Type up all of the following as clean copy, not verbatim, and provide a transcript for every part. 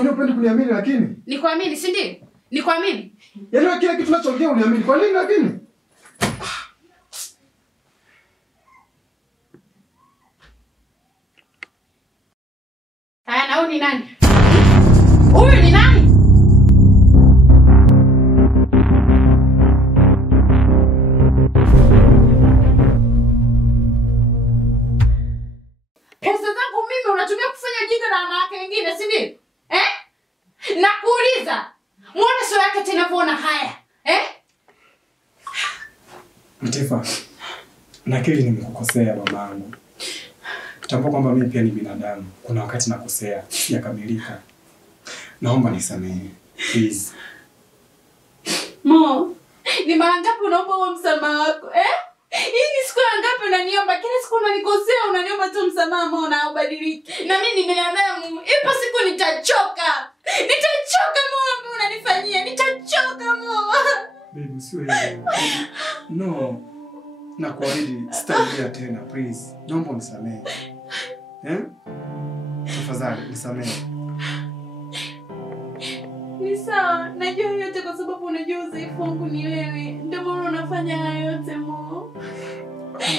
Kwani upendi kuniamini lakini? Nikuamini, si ndio? Nikuamini. Yaani kila kitu tunachoongea uniamini. Kwa nini lakini? Haya, na huyu ni nani? Huyu ni nani? Pesa zangu mimi unatumia kufanya ujinga na wanawake wengine, si ndio? Nakuuliza. Muone sura yake tena vona haya. Mtifa, nakiri nimekukosea babangu. Tambua kwamba mimi pia ni binadamu. Kuna wakati nakosea, sijakamilika. Naomba nisamehe. Please. Mo, ni mara ngapi unaomba huo msamaha wako? Hii ni siku ngapi unaniomba? Kila siku unanikosea, unaniomba tu msamaha Mo na ubadilike. Na mimi ni binadamu. Ipo siku nitachoka. Nitachoka Mo ambapo unanifanyia. Nitachoka Mo. Baby, usiwe hivyo. No. Nakuahidi sitarudia tena, please. Naomba unisamehe. Tafadhali nisamehe. Ni sawa, najua yote kwa sababu unajua udhaifu wangu ni wewe. Ndio maana unafanya haya yote Mo.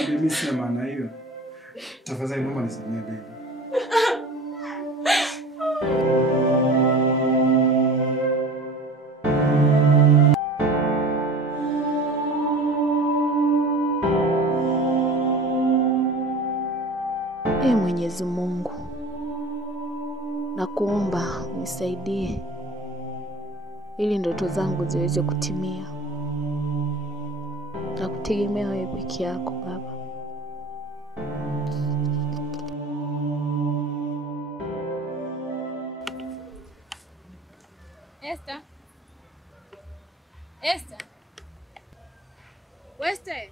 Baby, sina maana hiyo. Tafadhali naomba nisamehe baby. Mwenyezi Mungu, nakuomba unisaidie ili ndoto zangu ziweze kutimia. Nakutegemea wewe peke yako Baba. Esther. Esther. Wester.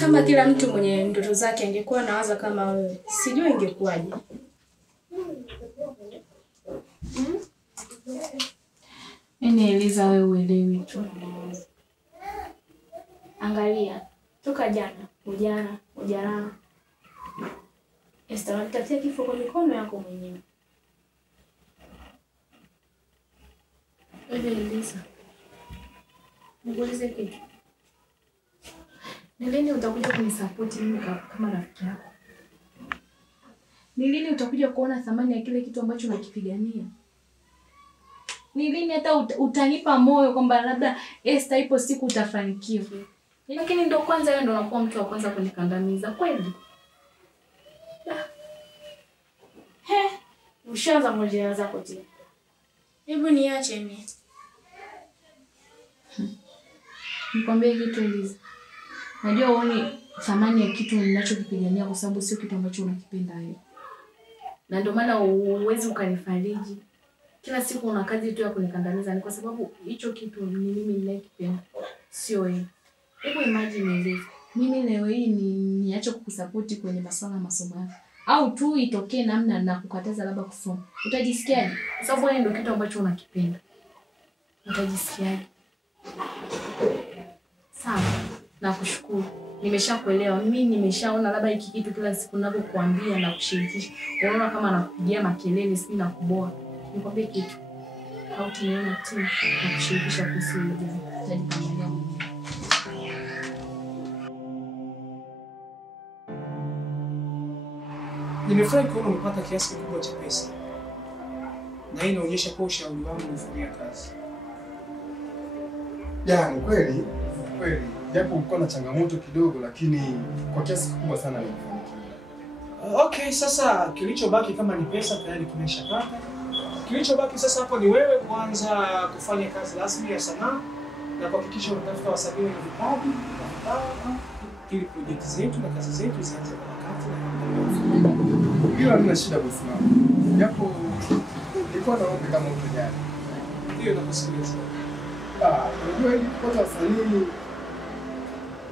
Kama kila mtu mwenye ndoto zake angekuwa nawaza kama wewe, sijui ingekuwaje. Eliza, wewe uelewi tu. Angalia, toka ujana. Esther, unatafuta kifo kwa mikono yako mwenyewe. Wewe Eliza, nikuulize kitu. Ni lini utakuja kunisupport mimi kama rafiki yako? Ni lini utakuja kuona thamani ya kile kitu ambacho unakipigania? Ni lini hata utanipa moyo kwamba labda Esther ipo siku utafanikiwa? Lakini ndio kwanza wewe ndio unakuwa mtu wa kwanza kunikandamiza kweli? Ushaanza ngojea zako tena. Hebu niache mimi. Nikwambie kitu Eliza. Najua uone thamani ya kitu ninachokipigania kwa sababu sio kitu ambacho unakipenda wewe. Na ndio maana uwezi ukanifariji. Kila siku una kazi tu ya kunikandamiza, ni kwa sababu hicho kitu ni mimi ninayekipenda, sio wewe. Hebu imagine Eliza, mimi leo hii niache kukusupport kwenye masuala ya masomo yako au tu itokee namna na kukataza labda kusoma. Utajisikiaje? Kwa sababu wewe ndio kitu ambacho unakipenda. Utajisikiaje? Sawa. Nakushukuru. Nimeshakuelewa. Mimi nimeshaona labda hiki kitu kila siku ninapokuambia na kushirikisha. Unaona kama nakupigia makelele sisi na kuboa. Nikwambie kitu. Au tumeona tu na kushirikisha kuhusu hilo jambo. Utajifanyia mwenyewe. Nimefurahi kuona umepata kiasi kikubwa cha pesa. Na hii inaonyesha kwa ushauri wangu unafanyia kazi. Ni kweli. Japo ulikuwa na changamoto kidogo lakini kwa kiasi kikubwa sana nimefanikiwa. Okay, sasa kilichobaki kama ni pesa tayari tumeshapata. Kilichobaki sasa hapo ni wewe kuanza kufanya kazi rasmi ya sanaa na kuhakikisha unatafuta wasanii wenye vipaji na vipawa ili project zetu na kazi zetu zianze kwa wakati na bila hamna shida bosi wangu. Japo nilikuwa naomba kama utojali. Ndio nakusikiliza. Unajua ili kupata wasanii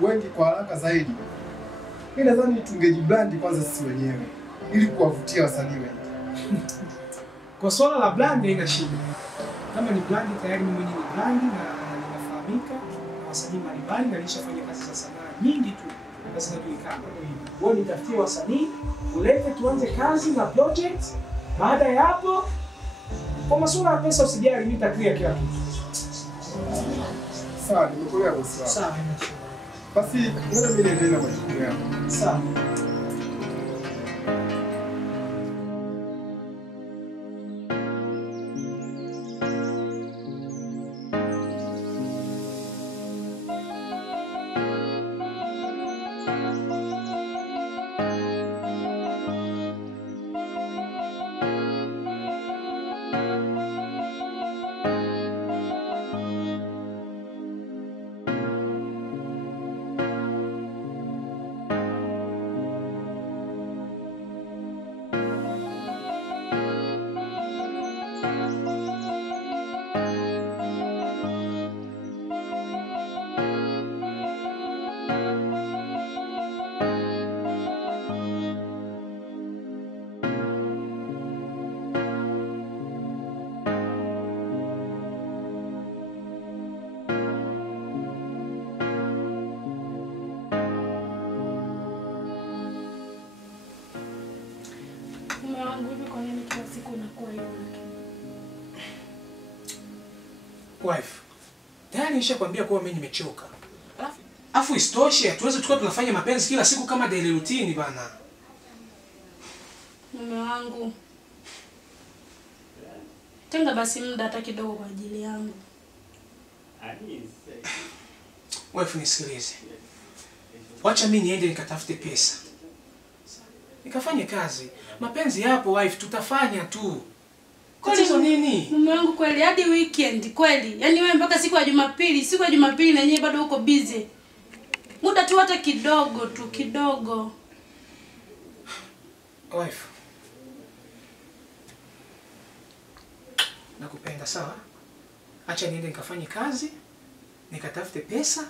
wengi kwa haraka zaidi. Mimi nadhani tungejibrand kwanza sisi wenyewe ili kuwavutia wasanii wengi. Kwa swala la brand haina shida. Kama ni brand tayari mimi mwenyewe ni brand na ninafahamika na wasanii mbalimbali na nilishafanya kazi za sanaa nyingi tu na zinajulikana. Wewe nitafutie wasanii, ulete tuanze kazi na project. Baada ya hapo kwa masuala ya pesa usijali, mimi nitakulia kila kitu. Sawa, nimekuelewa bosi wangu. Sawa. Basi ngoja mimi niendelee na majukumu yangu. Sawa. Mume wangu, hivi kwa nini kila siku unakuwa hivyo? Wife, tayari nishakwambia kuwa mimi nimechoka. Alafu isitoshe, hatuwezi tukao tunafanya mapenzi kila siku kama daily routine bana. Mume wangu, tenga basi muda hata kidogo kwa ajili yangu. Wife, nisikilize. Wacha mimi niende nikatafute pesa. Nikafanye kazi. Mapenzi yapo wife, tutafanya tu. Tatizo nini? Mume wangu kweli hadi weekend kweli. Yaani wewe mpaka siku ya Jumapili na yeye bado uko busy. Muda tu hata kidogo tu, kidogo. Wife. Nakupenda sawa? Acha niende nikafanye kazi, nikatafute pesa.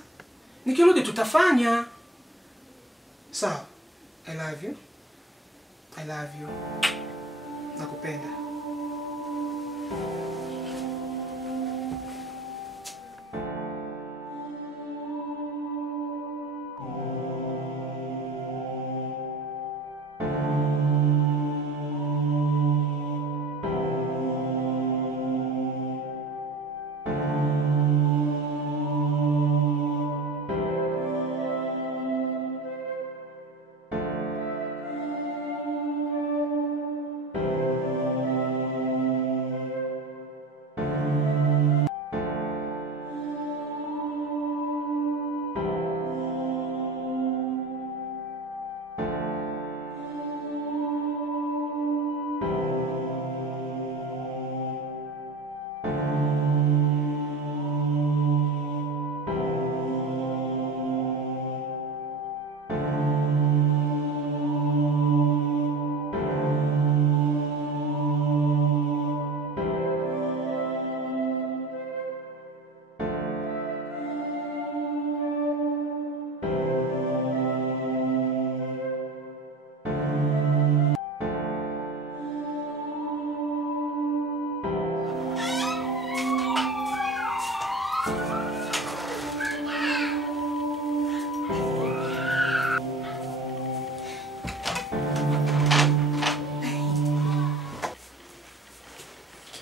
Nikirudi tutafanya. Sawa. I love you. I love you. Nakupenda.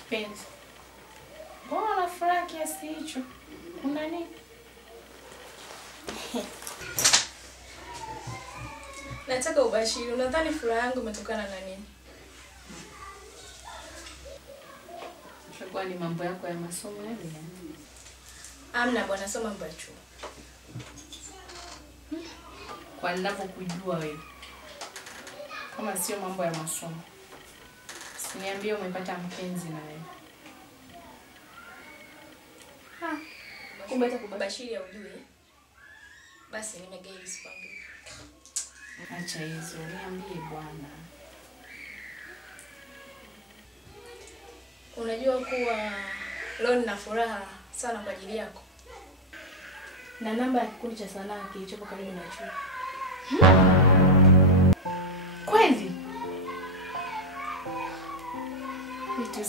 Penzi. Mbona unafurahi kiasi hicho? Kuna nini? Nataka ubashiri. Unadhani furaha yangu imetokana na nini? Kwa ni mambo yako ya masomo yale. Amna bwana, soma mambo ya chuo. Kwa ninapokujua wewe. Kama sio mambo ya masomo. Usiniambie umepata mpenzi na wewe. Kumbe hata kubashiri ya ujue. Basi nimegei sikwambie. Acha hizo, niambie bwana. Unajua kuwa leo nina furaha sana kwa ajili yako. Na namba ya kikundi cha sanaa kilichopo karibu na chuo. Kweli? Vitu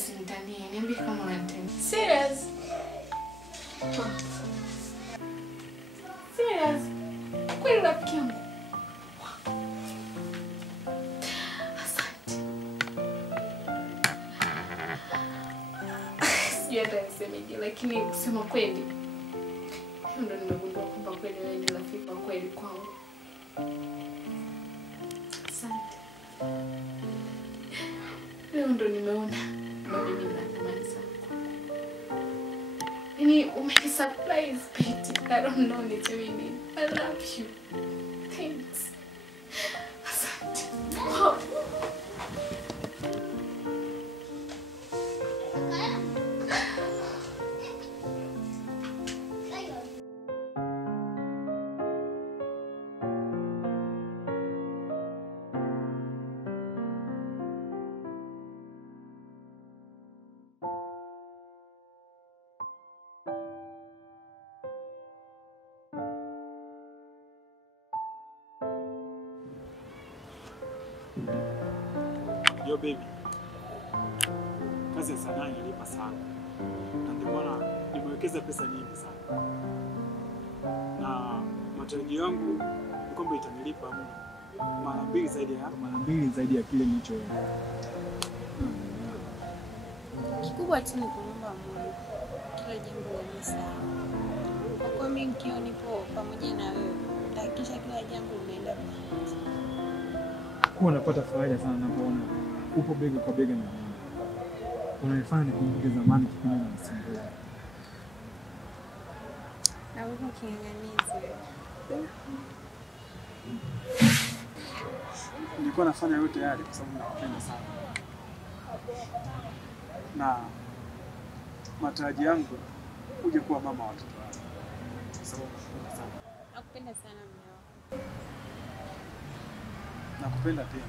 kweli rafiki yangu. Asante. Sijui hata nisemeje, lakini kusema kweli ndo nimegundua kwamba kweli wewe ni rafiki wa kweli kwangu. Asante. Leo ndo nimeona bado mimi natamani sana. Yaani umenisurprise Pete. I don't know nini. I love you. Thanks. Asante. Wow. Yo baby, kazi ya sanaa inalipa sana, na ndio maana nimewekeza pesa nyingi sana, na matarajio yangu ni kwamba itanilipa mara mbili zaidi ya kile nilichoweka. Kikubwa tu ni kuomba Mungu kila jambo liwe sawa. Kwa kuwa mimi nikiwa nipo pamoja na wewe, nitahakikisha kila jambo linaenda vizuri. Huwa napata faraja sana ninapoona upo bega kwa bega na mimi. Unanifanya nikumbuke zamani kipindi na msimbua. Na uko kianganizi. Nilikuwa nafanya yote yale kwa sababu nakupenda sana. Na matarajio yangu uje kuwa mama wa watoto wangu. Kwa sababu nakupenda sana. Nakupenda sana mume wangu. Nakupenda pia.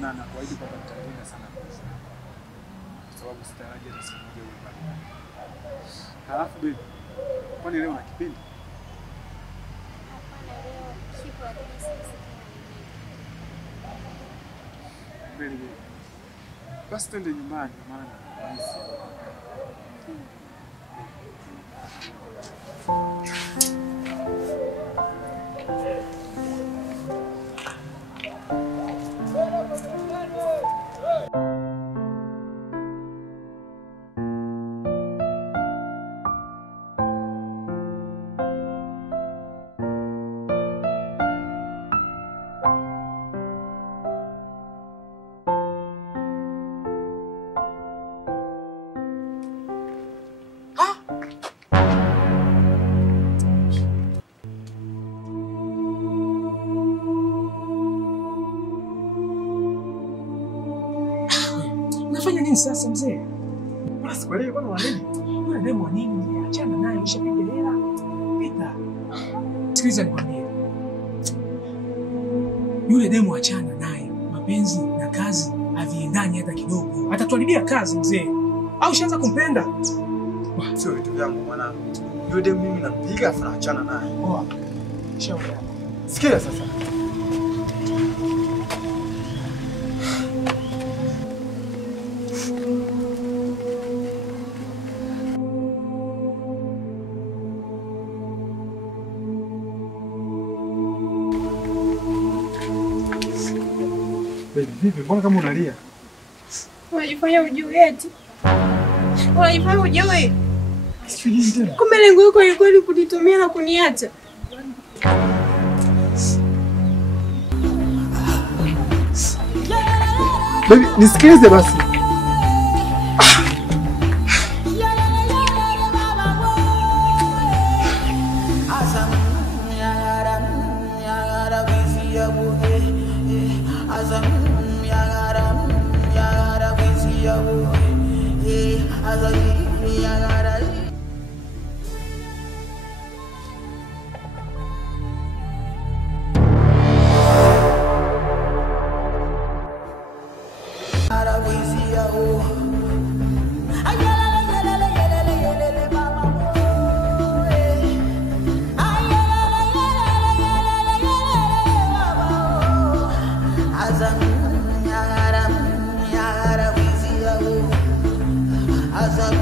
Na nakuahidi kwamba nitalinda sana kwa sababu sitarajia hata siku moja uwe mbali. Halafu baby, kwani leo una kipindi? Hapana, leo siku ya Krismasi. Very good. Basi twende nyumbani maana nahisi. Unafanya nini sasa mzee? Bwana sikuelewi bwana wa nini? Yule demo wa nini? Achana naye, ushapiga hela. Pita. Sikiliza nikwambie. Yule demo achana naye. Mapenzi na kazi haviendani hata kidogo. Atatuharibia kazi mzee. Au ushaanza kumpenda? Sio vitu vyangu mwanangu. Yule demu mimi nampiga afa naachana naye. Poa. Shauri yako. Sikia sasa. Vipi, mbona kama unalia? Unajifanya ujui eti. Unajifanya ujui. Sikiliza tena. Kumbe lengo lako ilikuwa ni kunitumia na kuniacha. Baby, nisikilize basi. Azam